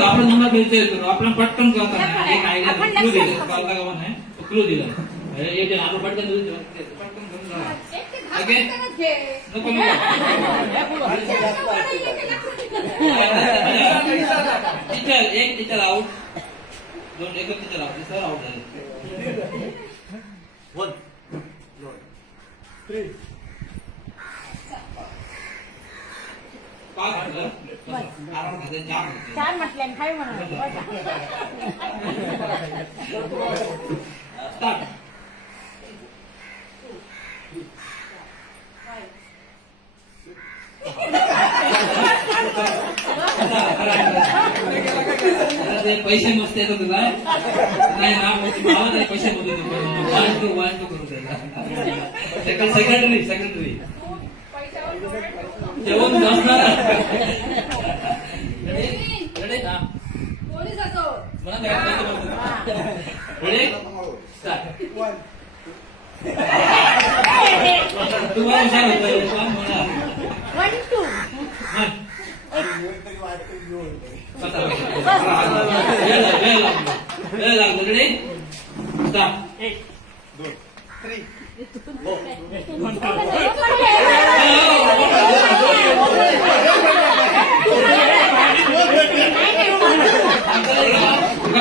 आपण नंबर भेटतोय करू आपण पटकन करतो एक आयडिया क्लू दिला कळला का नाही क्लू दिला एक आपण पटकन पटकन करून जा ओके नको टीचर एक टीचर आउट दोन एक टीचर आउट सर आउट झाले 1 3 चार म्हटल्या काय म्हणा पैसे मस्त येतो तुला नाही ना मला नाही पैसे मध्ये वन टू करू द्यायला सेकंडरी जेवण बसणार तुम्हाला हुशार वेळ लागतो रेडी स्टार्ट 1 2 3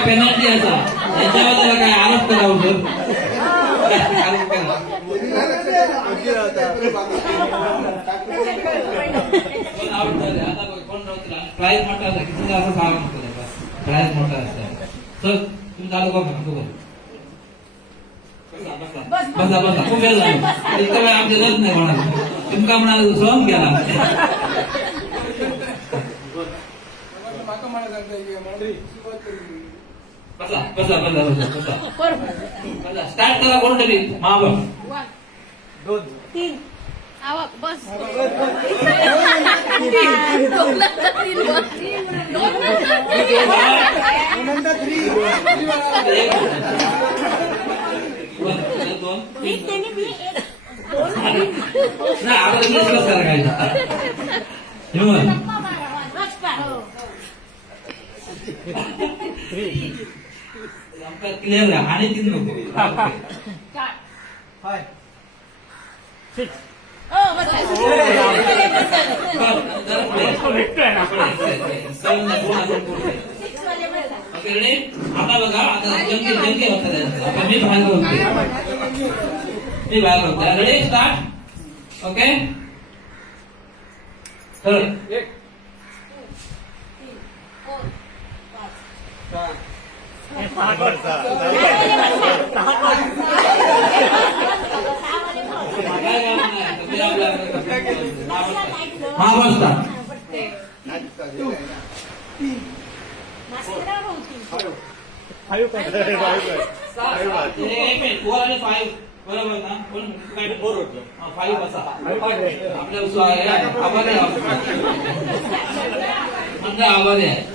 पेनल्टी असा याच्यावर काय आरोप करा होतं प्राईज मोठा असला किती असं सांगा नको प्राईज मोठा असला सर तुम्ही चालू बघा बसा बसा खूप वेळ झाला इतका वेळ आमच्या जात नाही म्हणाला तुमका म्हणाला सहन केला बसा बसा बसा बसा बसा स्टार्ट करा कोणतरी महाबळ 2 3 आवा बस क्लिअर आहे आणि 3 नको 5 6 आता बघा आता जंगी होतात आता मी बाहेर होते रेडी स्टार्ट ओके थर्ड 1 बरोबर ना आपल्या आभारी आहे